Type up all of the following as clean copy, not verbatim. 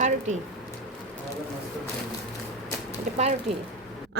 পাউরুটি। এটা পাউরুটি।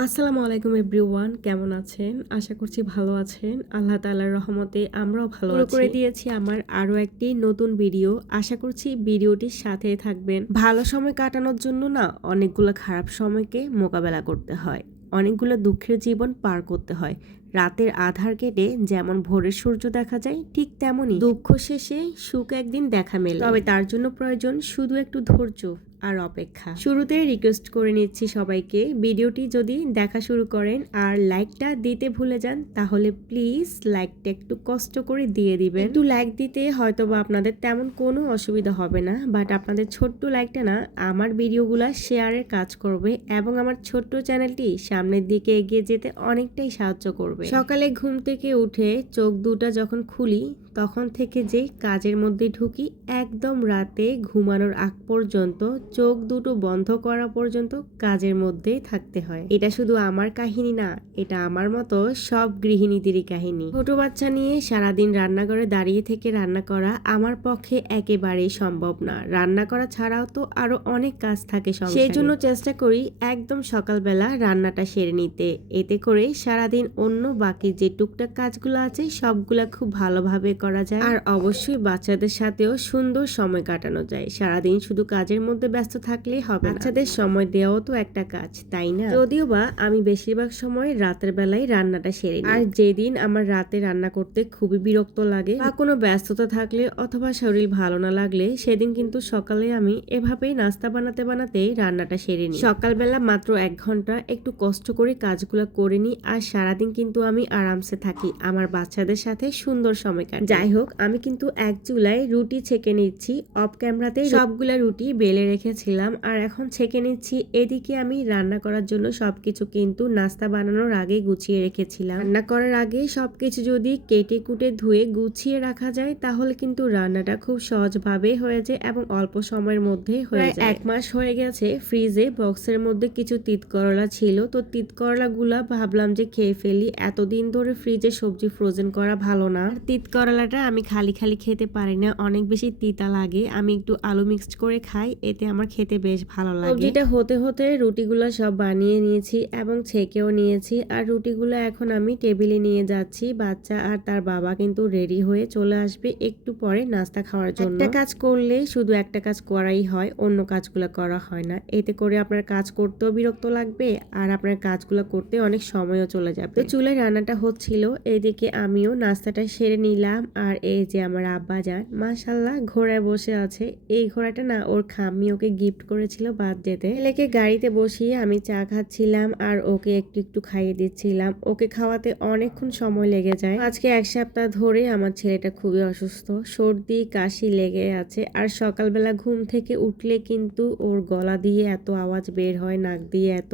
আসসালামু আলাইকুম এভরিওয়ান, কেমন আছেন? আশা করছি ভালো আছেন। আল্লাহ তাআলার রহমতে আমরাও ভালো আছি। শুরু করে দিয়েছি আমার আরো একটি নতুন ভিডিও। আশা করছি ভিডিওটির সাথে থাকবেন। ভালো সময় কাটানোর জন্য না অনেকগুলো খারাপ সময়কে মোকাবেলা করতে হয়, অনেকগুলো দুঃখের জীবন পার করতে হয়। রাতের আধার কেটে যেমন ভোরের সূর্য দেখা যায়, ঠিক তেমনই দুঃখ শেষে সুখ একদিন দেখা মেলে। তবে তার জন্য প্রয়োজন শুধু একটু ধৈর্য আর অপেক্ষা। শুরুতে রিকোয়েস্ট করে নিচ্ছি সবাইকে, ভিডিওটি যদি দেখা শুরু করেন আর লাইকটা দিতে ভুলে যান তাহলে প্লিজ লাইকটা একটু কষ্ট করে দিয়ে দিবেন। একটু লাইক দিতে হয়তোবা আপনাদের তেমন কোনো অসুবিধা হবে না, বাট আপনাদের ছোট্ট লাইকটা না আমার ভিডিওগুলো শেয়ারের কাজ করবে এবং আমার ছোট্ট চ্যানেলটি সামনের দিকে এগিয়ে যেতে অনেকটাই সাহায্য করবে। সকালে ঘুম থেকে উঠে চোখ দুটা যখন খুলি তখন থেকে যে কাজের মধ্যে ঢুকি, একদম রাতে ঘুমানোর আগ পর্যন্ত চোখ দুটো বন্ধ করা পর্যন্ত কাজের মধ্যেই থাকতে হয়। এটা শুধু আমার কাহিনী না, এটা আমার মতো সব গৃহিণীদেরই কাহিনী। ছোট বাচ্চা নিয়ে সারাদিন রান্নাঘরে দাঁড়িয়ে থেকে রান্না করা আমার পক্ষে একেবারেই সম্ভব না। রান্না করা ছাড়াও তো আরো অনেক কাজ থাকে সংসারে। সেই জন্য চেষ্টা করি একদম সকালবেলা রান্নাটা সেরে নিতে, এতে করে সারাদিন অন্য বাকি যে টুকটাক কাজগুলো আছে সবগুলা খুব ভালোভাবে করা যায়। আর অবশ্যই বাচ্চাদের সাথেও সুন্দর সময় কাটানো যায়। সারাদিন শুধু কাজের মধ্যে ব্যস্ত থাকলেই হবে না, বাচ্চাদের সময় দেওয়াও তো একটা কাজ, তাই না? যদিও বা আমি বেশিরভাগ সময় রাতের বেলায় রান্নাটা সেরে নিই। আর যেদিন আমার রাতে রান্না করতে খুবই বিরক্ত লাগে বা কোনো ব্যস্ততা থাকলে অথবা শরীর ভালো না লাগলে সেদিন কিন্তু সকালে আমি এভাবেই নাস্তা বানাতে বানাতে রান্নাটা সেরে নিই। সকালবেলা মাত্র 1 ঘন্টা একটু কষ্ট করে কাজগুলো করে নিই আর সারাদিন কিন্তু আমি আরামসে থাকি, আমার বাচ্চাদের সাথে সুন্দর সময় কাটাই। যাই হোক, আমি কিন্তু এক চুলায় রুটি ছেঁকে নিচ্ছি। অফ ক্যামেরাতে সবগুলা রুটি বেলে রেখেছিলাম আর এখন ছেঁকে নিচ্ছি। এদিকে আমি রান্না করার জন্য সবকিছু কিন্তু নাস্তা বানানোর আগে গুছিয়ে রেখেছিলাম। রান্না করার আগে সবকিছু যদি কেটে কুটে ধুয়ে গুছিয়ে রাখা যায় তাহলে কিন্তু রান্নাটা খুব সহজভাবে হয়ে যায় এবং অল্প সময়ের মধ্যে হয়ে যায়। 1 মাস হয়ে গেছে ফ্রিজে বক্সের মধ্যে কিছু তিত করলা ছিল, তো তিত করলা গুলা ভাবলাম যে খেয়ে ফেলি। এতদিন ধরে ফ্রিজে সবজি ফ্রোজেন করা ভালো না। তিত করলাটা আমি খালি খালি খেতে পারি না, অনেক বেশি তিতা লাগে। আমি একটু আলু মিক্সড করে খাই, এতে আমার খেতে বেশ ভালো লাগে। সবজিটা হতে হতে রুটিগুলো সব বানিয়ে নিয়েছি এবং ছেঁকেও নিয়েছি আর রুটিগুলো এখন আমি টেবিলে নিয়ে যাচ্ছি। বাচ্চা আর তার বাবা কিন্তু রেডি হয়ে চলে আসবে একটু পরে নাস্তা খাওয়ার জন্য। একটা কাজ করলে শুধু একটা কাজ করাই হয়, অন্য কাজগুলো করা হয় না। এতে করে আপনার কাজ করতেও বিরক্ত লাগবে আর আপনার কাজগুলো করতে অনেক সময়ও চলে যাবে। তো চুলায় রান্নাটা হচ্ছিল, এইদিকে আমিও নাস্তাটা সেরে নিলাম। আর এই যে আমার আব্বাজান মাশাআল্লাহ ঘোড়ায় বসে আছে। এই ঘোড়াটা না ওর খাম্মি ওকে গিফট করেছিল বার্থডেতে। ছেলেকে গাড়িতে বসিয়ে আমি চা খাচ্ছিলাম আর ওকে একটু একটু খাইয়ে দিচ্ছিলাম। ওকে খাওয়াতে অনেকক্ষণ সময় লেগে যায়। আজকে 1 সপ্তাহ ধরে আমার ছেলেটা খুবই অসুস্থ, সর্দি কাশি লেগে আছে। আর সকালবেলা ঘুম থেকে উঠলে কিন্তু ওর গলা দিয়ে এত আওয়াজ বের হয়, নাক দিয়ে এত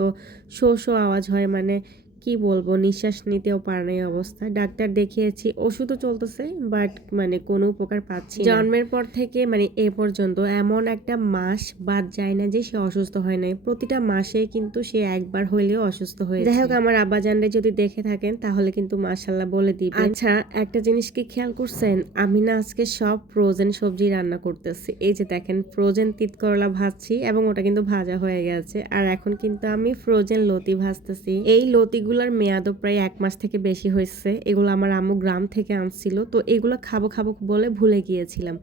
শো শো আওয়াজ হয়, মানে কি বলবো, নিঃশ্বাস নিতেও পারে না অবস্থা। ডাক্তার দেখিয়েছি, ওষুধও চলতেছে, বাট মানে কোনো উপকার পাচ্ছি না। জন্মের পর থেকে মানে এ পর্যন্ত এমন একটা মাস বাদ যায় না যে সে অসুস্থ হয় নাই। প্রতিটা মাসে কিন্তু সে একবার হইলেও অসুস্থ হয়েছে। যাই হোক, আমার আব্বাজানরে যদি দেখে থাকেন তাহলে কিন্তু মাশাআল্লাহ বলে দিবেন। আচ্ছা, একটা জিনিস কি খেয়াল করছেন, আমি না আজকে সব ফ্রোজেন সবজি রান্না করতেছি। এই যে দেখেন, ফ্রোজেন তিত করলা ভাজছি এবং ওটা কিন্তু ভাজা হয়ে গেছে। আর এখন কিন্তু আমি ফ্রোজেন লতি ভাজতেছি। এই লতিগুলোর মেয়াদও প্রায় 1 মাস থেকে বেশি হয়েছে। এগুলো আমার আম্মু গ্রাম থেকে আনছিল, তো এগুলো খাবো খাবো বলে ভুলে গিয়েছিলাম।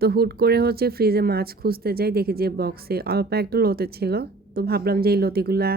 তো হুট করে হচ্ছে ফ্রিজে মাছ খুঁজতে যাই, দেখি যে বক্সে অল্প একটু লতি ছিল, তো ভাবলাম যে এই লতিগুলা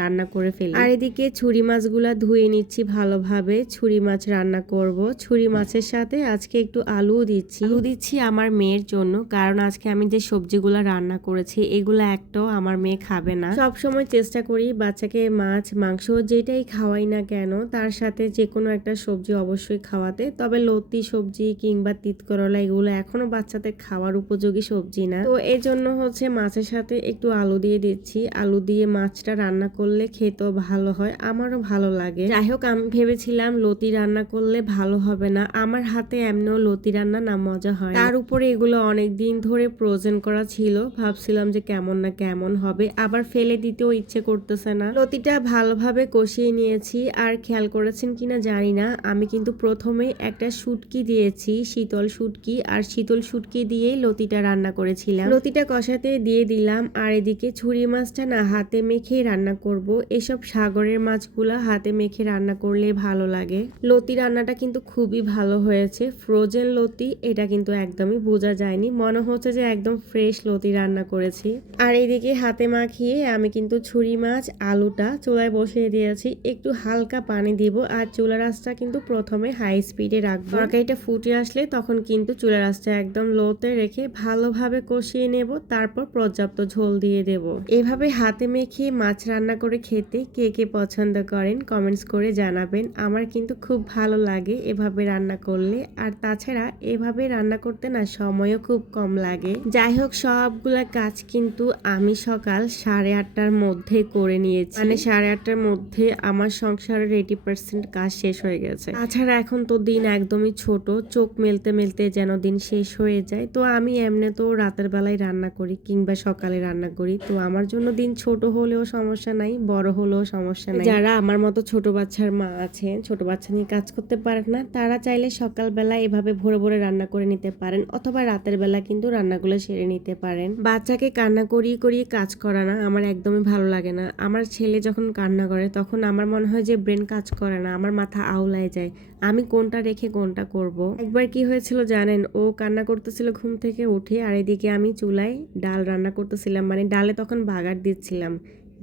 রান্না করে ফেলি। আর এদিকে ছুরি মাছগুলা ধুয়ে নিচ্ছি ভালোভাবে। ছুরি মাছ রান্না করব। ছুরি মাছের সাথে আজকে একটু আলুও দিচ্ছি। আলু দিচ্ছি আমার মেয়ের জন্য, কারণ আজকে আমি যে সবজিগুলা রান্না করেছি এগুলো একটাও আমার মেয়ে খাবে না। সব সময় চেষ্টা করি বাচ্চাকে মাছ মাংস যেটাই খাওয়াই না কেন তার সাথে যে কোনো একটা সবজি অবশ্যই খাওয়াতে। তবে লতি সবজি কিংবা তিত করলা এগুলো এখনো বাচ্চাদের খাওয়ার উপযোগী সবজি না, তো এই জন্য হচ্ছে মাছের সাথে একটু আলু দিয়ে দিচ্ছি। আলু দিয়ে মাছটা রান্না করলে খেতেও ভালো হয়, আমারও ভালো লাগে। যাই হোক, আমি ভেবেছিলাম লতি রান্না করলে ভালো হবে না, আমার হাতে এমনিও লতি রান্না না মজা হয়। তার উপরে এগুলো অনেক দিন ধরে ফ্রোজেন করা ছিল, ভাবছিলাম যে কেমন না কেমন হবে, আবার ফেলে দিতেও ইচ্ছে করতেছে না। লতিটা ভালোভাবে কষিয়ে নিয়েছি। আর খেয়াল করেছেন কিনা জানি না, আমি কিন্তু প্রথমে একটা শুটকি দিয়েছি, শীতল শুটকি, আর শীতল শুটকি দিয়ে লতিটা রান্না করেছিলাম। লতিটা কষাতে দিয়ে দিলাম। আর এদিকে ছুরি মাছটা না হাতে মেখে রান্না করব। এসব সাগরের মাছগুলা হাতে মেখে রান্না করলে ভালো লাগে। লতি রান্নাটা কিন্তু খুবই ভালো হয়েছে। ফ্রোজেন লতি এটা কিন্তু একদমই বোঝা যায়নি, মনে হচ্ছে যে একদম ফ্রেশ লতি রান্না করেছি। আর এদিকে হাতে মাখিয়ে আমি কিন্তু ছুরি মাছ আলুটা চুলায় বসিয়ে দিয়েছি। একটু হালকা পানি দিব, আর চুলার আঁচটা কিন্তু প্রথমে হাই স্পিডে রাখবো। তরকারিটা ফুটে আসলে তখন কিন্তু চুলার আঁচটা একদম লোতে রেখে ভালোভাবে কষিয়ে নেব, তারপর পর্যাপ্ত ঝোল দিয়ে দেব। এভাবে হাতে মেখে মাছ রান্না করে খেতে কে কে পছন্দ করেন কমেন্টস করে জানাবেন। আমার কিন্তু খুব ভালো লাগে এভাবে রান্না করলে। আর তাছাড়া এভাবে রান্না করতে না সময়ও খুব কম লাগে। যাই হোক, সবগুলা কাজ কিন্তু আমি সকাল 8:30টার মধ্যে করে নিয়েছি, মানে 8:30টার মধ্যে আমার সংসারের 80% কাজ শেষ হয়ে গেছে। তাছাড়া এখন তো দিন একদমই ছোট, চোখ মেলতে মেলতে যেন দিন শেষ হয়ে যায়। তো আমি এমনি তো রাতের বেলায় রান্না করি কিংবা সকালে রান্না করি, তো আমার জন্য দিন ছোট হলেও সমস্যা নাই, বড় হলেও সমস্যা নাই। যারা আমার মতো ছোট বাচ্চার মা আছেন, ছোট বাচ্চা নিয়ে কাজ করতে পারেন না, তারা চাইলে সকালবেলা এভাবে ভোরে ভোরে রান্না করে নিতে পারেন, অথবা রাতের বেলা কিন্তু রান্নাগুলো সেরে নিতে পারেন। বাচ্চাকে কান্না করিয়ে করিয়ে কাজ করা না আমার একদমই ভালো লাগে না। আমার ছেলে যখন কান্না করে তখন আমার মনে হয় যে ব্রেন কাজ করে না, আমার মাথা আউলায় যায়, আমি কোনটা রেখে কোনটা করব। একবার কি হয়েছিল জানেন, ও কান্না করতেছিল ঘুম থেকে উঠে, আর এদিকে আমি চুলায় ডাল রান্না করতেছিলাম, মানে ডালে তখন বাগার দিচ্ছিলাম।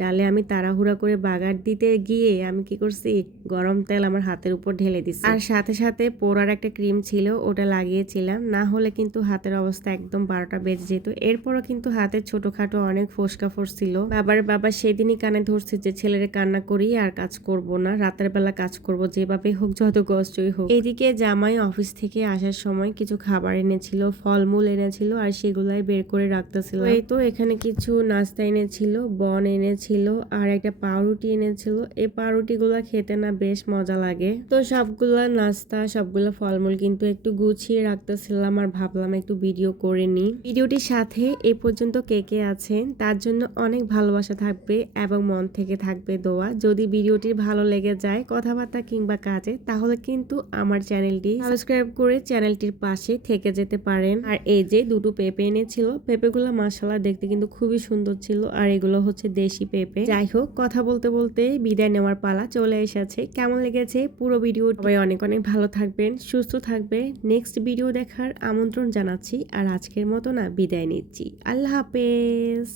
ডালে আমি তাড়াহুড়া করে বাগার দিতে গিয়ে আমি কি করছি, গরম তেল আমার হাতের উপর ঢেলে দিচ্ছি, আর সাথে সাথে পোড়ার একটা ক্রিম ছিল ওটা লাগিয়েছিলাম, না হলে কিন্তু হাতের অবস্থা একদম 12টা বেজে যেত। এরপরও কিন্তু হাতের ছোটখাটো অনেক ফোসকা ফোসছিল। বাবা সেদিনই কানে ধরছে যে ছেলের কান্না করি আর কাজ করব না, রাতের বেলা কাজ করব, যেভাবে হোক যত কষ্টই হোক। এদিকে জামাই অফিস থেকে আসার সময় কিছু খাবার এনেছিল, ফলমূল এনেছিল, আর সেগুলাই বের করে রাখতেছিল। এই তো এখানে কিছু নাস্তা এনেছিল, বন এনেছিল, আর একটা পাউরুটি এনেছিল। এই পাউরুটিগুলা খেতে না বেশ মজা লাগে। তো সবগুলা নাস্তা সবগুলা ফলমূল কিন্তু একটু গুছিয়ে রাখতেছিলাম, আর ভাবলাম একটু ভিডিও করে নিই। ভিডিওটির সাথে এ পর্যন্ত কে কে আছেন তার জন্য অনেক ভালোবাসা থাকবে এবং মন থেকে থাকবে দোয়া। যদি ভিডিওটি ভালো লেগে যায় কথাবার্তা কিংবা কাজে, তাহলে কিন্তু আমার চ্যানেলটি সাবস্ক্রাইব করে চ্যানেলটির পাশে থেকে যেতে পারেন। আর এই যে দুটো পেঁপে এনেছিল, পেঁপেগুলো মাশাআল্লাহ দেখতে কিন্তু খুবই সুন্দর ছিল, আর এগুলো হচ্ছে দেশি পেঁপে। যাই হোক, কথা বলতে বলতে বিদায় নেওয়ার পালা চলে এসেছে। কেমন লেগেছে পুরো ভিডিও? সবাই অনেক অনেক ভালো থাকবেন, সুস্থ থাকবে। নেক্সট ভিডিও দেখার আমন্ত্রণ জানাচ্ছি। আর আজকের মতো না বিদায় নিচ্ছি। আল্লাহ হাফেজ।